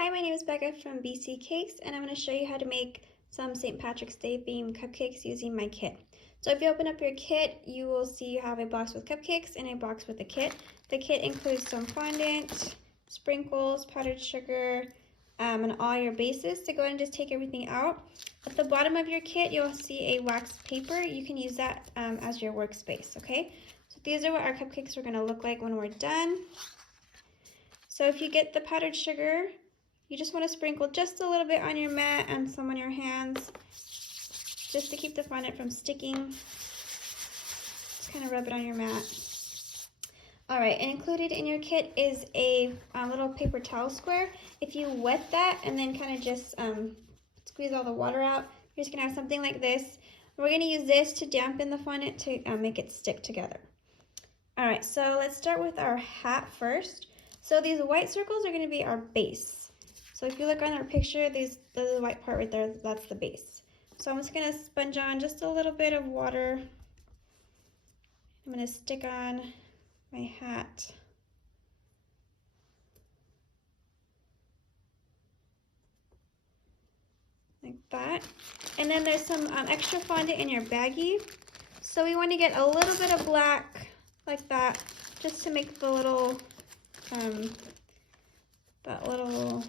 Hi, my name is Becca from BC Cakes, and I'm going to show you how to make some St. Patrick's Day themed cupcakes using my kit. So if you open up your kit, you will see you have a box with cupcakes and a box with the kit. The kit includes some fondant, sprinkles, powdered sugar, and all your bases. So go ahead and just take everything out. At the bottom of your kit, you'll see a wax paper. You can use that as your workspace, okay? So these are what our cupcakes are going to look like when we're done. So if you get the powdered sugar, you just want to sprinkle just a little bit on your mat and some on your hands, just to keep the fondant from sticking. Just kind of rub it on your mat. All right, and included in your kit is a little paper towel square. If you wet that and then kind of just squeeze all the water out, you're just gonna have something like this. We're gonna use this to dampen the fondant to make it stick together. All right, so let's start with our hat first. So these white circles are gonna be our base. So if you look on our picture, the white part right there, that's the base. So I'm just gonna sponge on just a little bit of water. I'm gonna stick on my hat. Like that. And then there's some extra fondant in your baggie. So we wanna get a little bit of black, like that, just to make the little, that little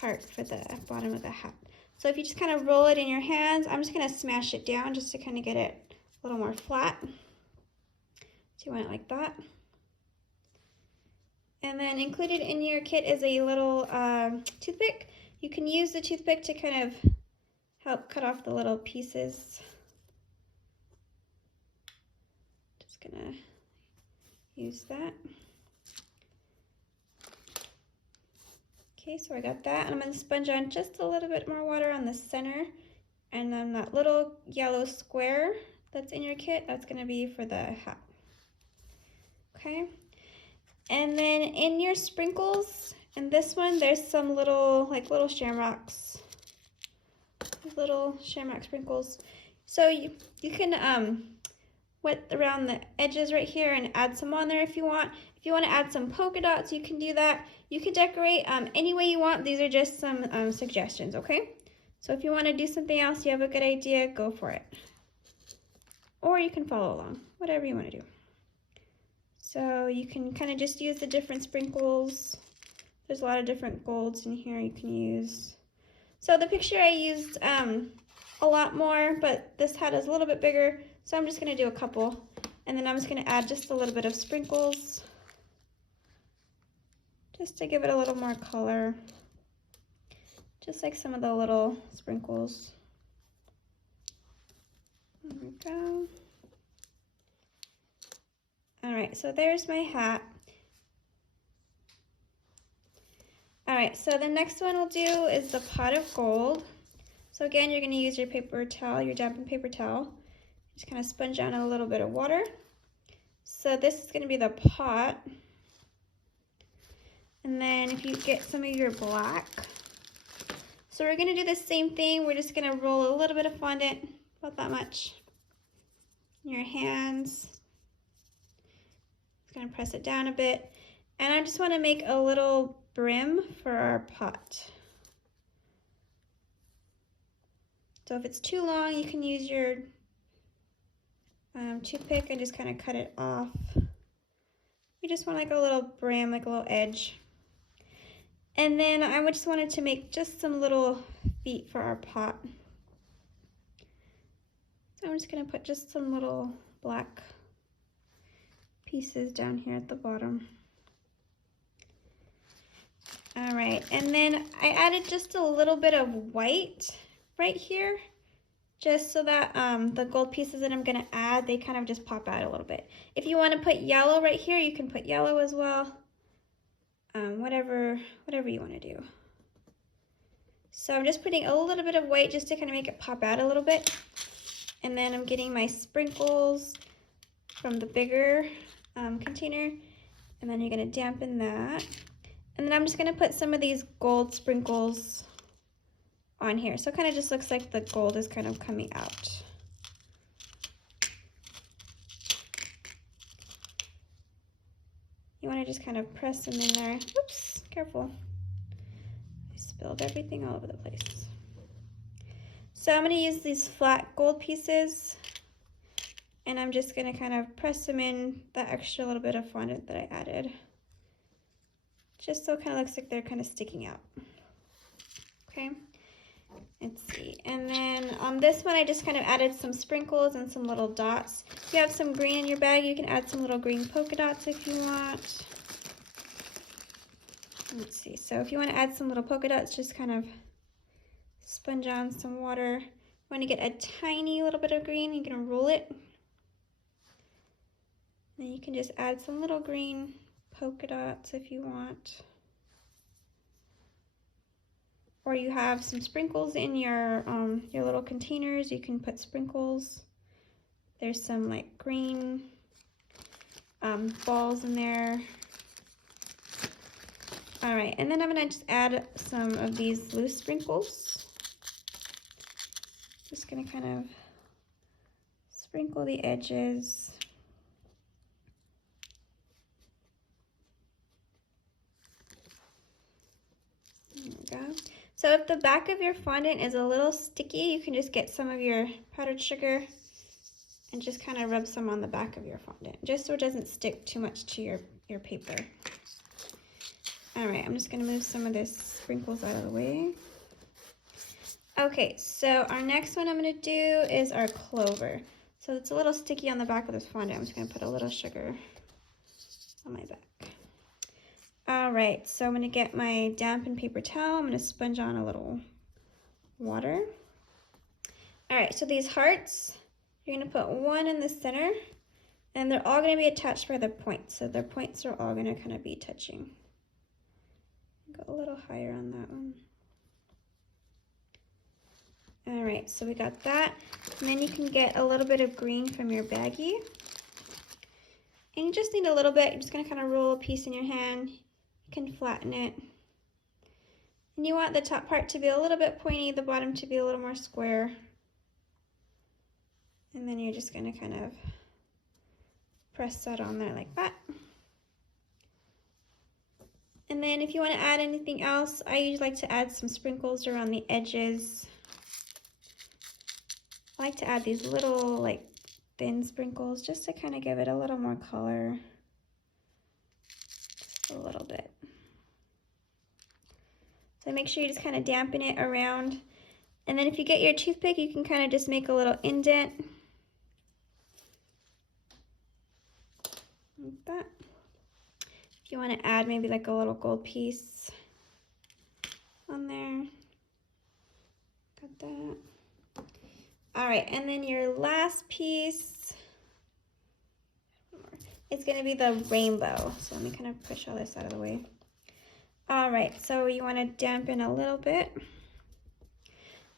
part for the bottom of the hat. So if you just kind of roll it in your hands, I'm just going to smash it down just to kind of get it a little more flat. So you want it like that. And then included in your kit is a little toothpick. You can use the toothpick to kind of help cut off the little pieces. Just going to use that. Okay, so I got that, and I'm going to sponge on just a little bit more water on the center, and then that little yellow square that's in your kit, that's going to be for the hat. Okay, and then in your sprinkles, in this one, there's some little shamrocks, little shamrock sprinkles. So you can wet around the edges right here and add some on there if you want. If you want to add some polka dots, you can do that. You can decorate any way you want. These are just some suggestions, okay? So if you want to do something else, you have a good idea, go for it. Or you can follow along, whatever you want to do. So you can kind of just use the different sprinkles. There's a lot of different golds in here you can use. So the picture I used a lot more, but this hat is a little bit bigger, so I'm just going to do a couple. And then I'm just going to add just a little bit of sprinkles, just to give it a little more color, just like some of the little sprinkles. There we go. All right, so there's my hat. All right, so the next one we'll do is the pot of gold. So again, you're gonna use your paper towel, your dampened paper towel. Just kind of sponge on a little bit of water. So this is gonna be the pot. And then if you get some of your black. So we're gonna do the same thing. We're just gonna roll a little bit of fondant, about that much, in your hands. Just gonna press it down a bit. And I just wanna make a little brim for our pot. So if it's too long, you can use your toothpick and just kind of cut it off. We just want like a little brim, like a little edge. And then I just wanted to make just some little feet for our pot. So I'm just gonna put just some little black pieces down here at the bottom. All right, and then I added just a little bit of white right here, just so that the gold pieces that I'm gonna add, they kind of just pop out a little bit. If you wanna put yellow right here, you can put yellow as well. Whatever you wanna do. So I'm just putting a little bit of white just to kind of make it pop out a little bit. And then I'm getting my sprinkles from the bigger container, and then you're gonna dampen that. And then I'm just gonna put some of these gold sprinkles on here. So it kind of just looks like the gold is kind of coming out. You want to just kind of press them in there. Oops, careful. spilled everything all over the place. So I'm going to use these flat gold pieces, and I'm just going to kind of press them in that extra little bit of fondant that I added, just so it kind of looks like they're kind of sticking out. Okay, let's see. And then on this one, I just kind of added some sprinkles and some little dots. If you have some green in your bag, you can add some little green polka dots if you want. Let's see, so if you want to add some little polka dots, just kind of sponge on some water. You want to get a tiny little bit of green, you're going to roll it. Then you can just add some little green polka dots if you want. Or you have some sprinkles in your little containers, you can put sprinkles. There's some like green balls in there. All right, and then I'm gonna just add some of these loose sprinkles. Just gonna kind of sprinkle the edges. There we go. So if the back of your fondant is a little sticky, you can just get some of your powdered sugar and just kind of rub some on the back of your fondant, just so it doesn't stick too much to your paper. All right, I'm just gonna move some of this sprinkles out of the way. Okay, so our next one I'm gonna do is our clover. So it's a little sticky on the back of this fondant. I'm just gonna put a little sugar on my back. All right, so I'm gonna get my dampened paper towel. I'm gonna sponge on a little water. All right, so these hearts, you're gonna put one in the center, and they're all gonna be attached by the points. So their points are all gonna kind of be touching. Go a little higher on that one. All right, so we got that. And then you can get a little bit of green from your baggie. And you just need a little bit. You're just gonna kind of roll a piece in your hand. You can flatten it. And you want the top part to be a little bit pointy, the bottom to be a little more square. And then you're just gonna kind of press that on there like that. And then if you want to add anything else, I usually like to add some sprinkles around the edges. I like to add these little like thin sprinkles just to kind of give it a little more color. Just a little bit. So make sure you just kind of dampen it around. And then if you get your toothpick, you can kind of just make a little indent. Like that. If you want to add maybe like a little gold piece on there. Got that. All right, and then your last piece is going to be the rainbow. So let me kind of push all this out of the way. All right, so you want to dampen a little bit.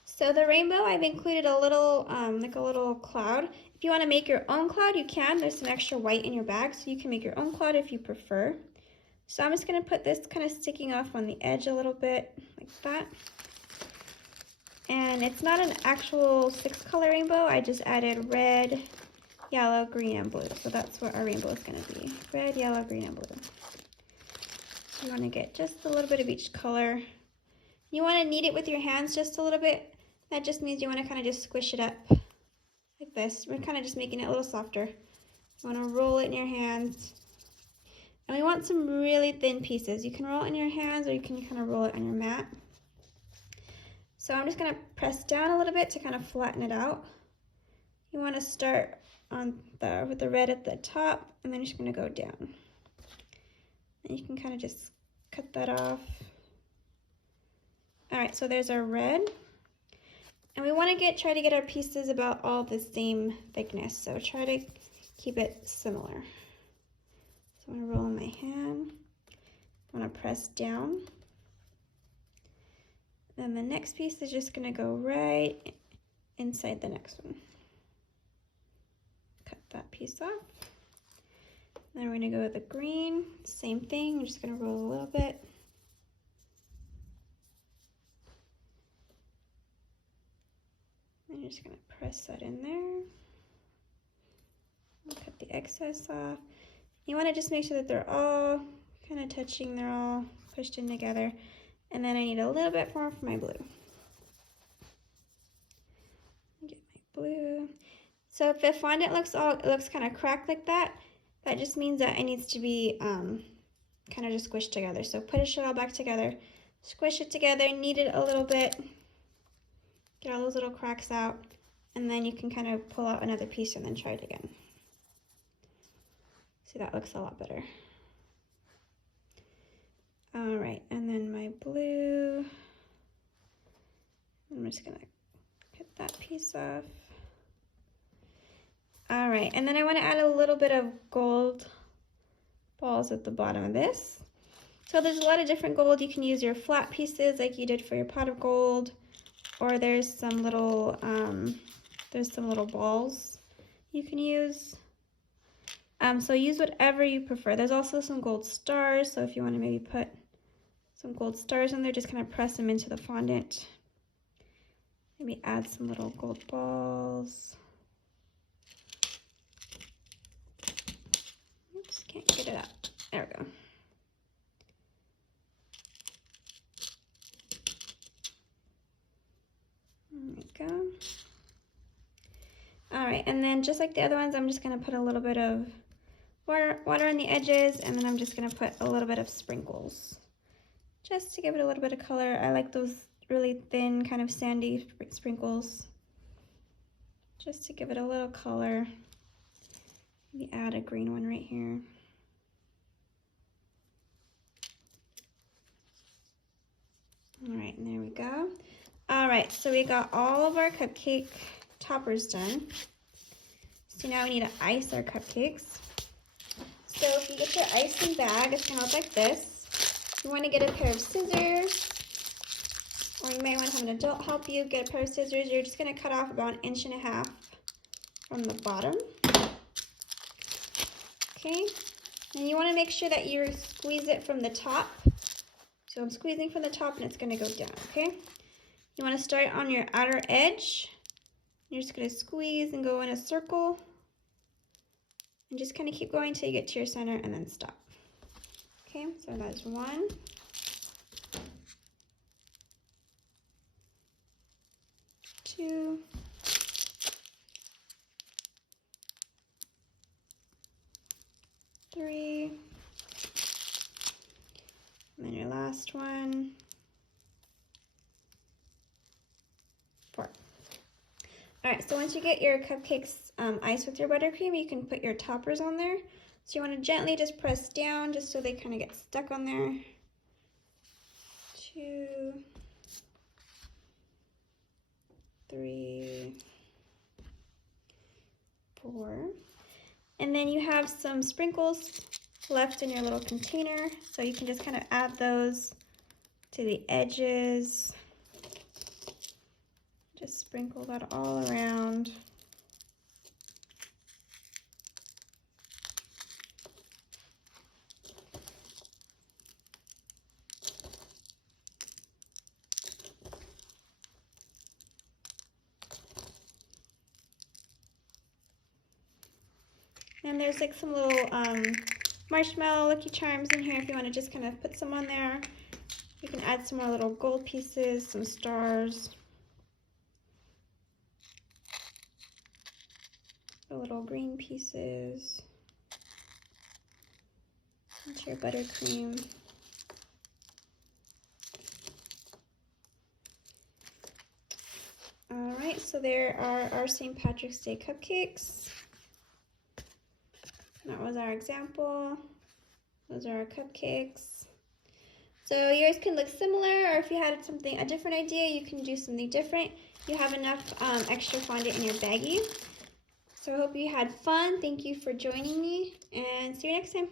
So the rainbow, I've included a little, like a little cloud. If you want to make your own cloud, you can. There's some extra white in your bag, so you can make your own cloud if you prefer. So I'm just going to put this kind of sticking off on the edge a little bit, like that. And it's not an actual 6-color rainbow. I just added red, yellow, green, and blue. So that's what our rainbow is going to be. Red, yellow, green, and blue. You want to get just a little bit of each color. You want to knead it with your hands just a little bit. That just means you want to kind of just squish it up like this. We're kind of just making it a little softer. You want to roll it in your hands. And we want some really thin pieces. You can roll it in your hands or you can kind of roll it on your mat. So I'm just going to press down a little bit to kind of flatten it out. You want to start on with the red at the top, and then you're just going to go down. And you can kind of just cut that off. All right, so there's our red. And we want to try to get our pieces about all the same thickness. So try to keep it similar. So I'm going to roll in my hand. I want to press down. Then the next piece is just going to go right inside the next one. Cut that piece off. Then we're going to go with the green. Same thing. I'm just going to roll a little bit. And you're just going to press that in there. And cut the excess off. You want to just make sure that they're all kind of touching. They're all pushed in together. And then I need a little bit more for my blue. Get my blue. So if the fondant looks kind of cracked like that, that just means that it needs to be kind of just squished together. So push it all back together, squish it together, knead it a little bit, get all those little cracks out, and then you can kind of pull out another piece and then try it again. See, that looks a lot better. All right, and then my blue, I'm just gonna cut that piece off. All right, and then I want to add a little bit of gold balls at the bottom of this. So there's a lot of different gold. You can use your flat pieces like you did for your pot of gold, or there's some little balls you can use. So use whatever you prefer. There's also some gold stars, so if you want to maybe put some gold stars in there, just kind of press them into the fondant. Maybe add some little gold balls. Oops, can't get it out. There we go. There we go. All right, and then just like the other ones, I'm just gonna put a little bit of water on the edges, and then I'm just gonna put a little bit of sprinkles, just to give it a little bit of color. I like those really thin, kind of sandy sprinkles, just to give it a little color. Maybe add a green one right here. All right, and there we go. All right, so we got all of our cupcake toppers done. So now we need to ice our cupcakes. So if you get your icing bag, it's gonna look like this. You wanna get a pair of scissors, or you might wanna have an adult help you get a pair of scissors. You're just gonna cut off about 1.5 inches from the bottom. Okay, and you wanna make sure that you squeeze it from the top. So I'm squeezing from the top and it's gonna go down, okay? You wanna start on your outer edge. You're just gonna squeeze and go in a circle. And just kind of keep going until you get to your center and then stop. Okay, so that's 1. 2. 3. And then your last one. 4. All right, so once you get your cupcakes iced with your buttercream, you can put your toppers on there. So you want to gently just press down just so they kind of get stuck on there. 2, 3, 4. And then you have some sprinkles left in your little container, so you can just kind of add those to the edges. Just sprinkle that all around. And there's like some little marshmallow Lucky Charms in here if you want to just kind of put some on there. You can add some more little gold pieces, some stars. The little green pieces. Into your buttercream. Alright, so there are our St. Patrick's Day cupcakes. That was our example. Those are our cupcakes. So yours can look similar, or if you had a different idea, you can do something different. You have enough extra fondant in your baggie. So I hope you had fun. Thank you for joining me, and see you next time.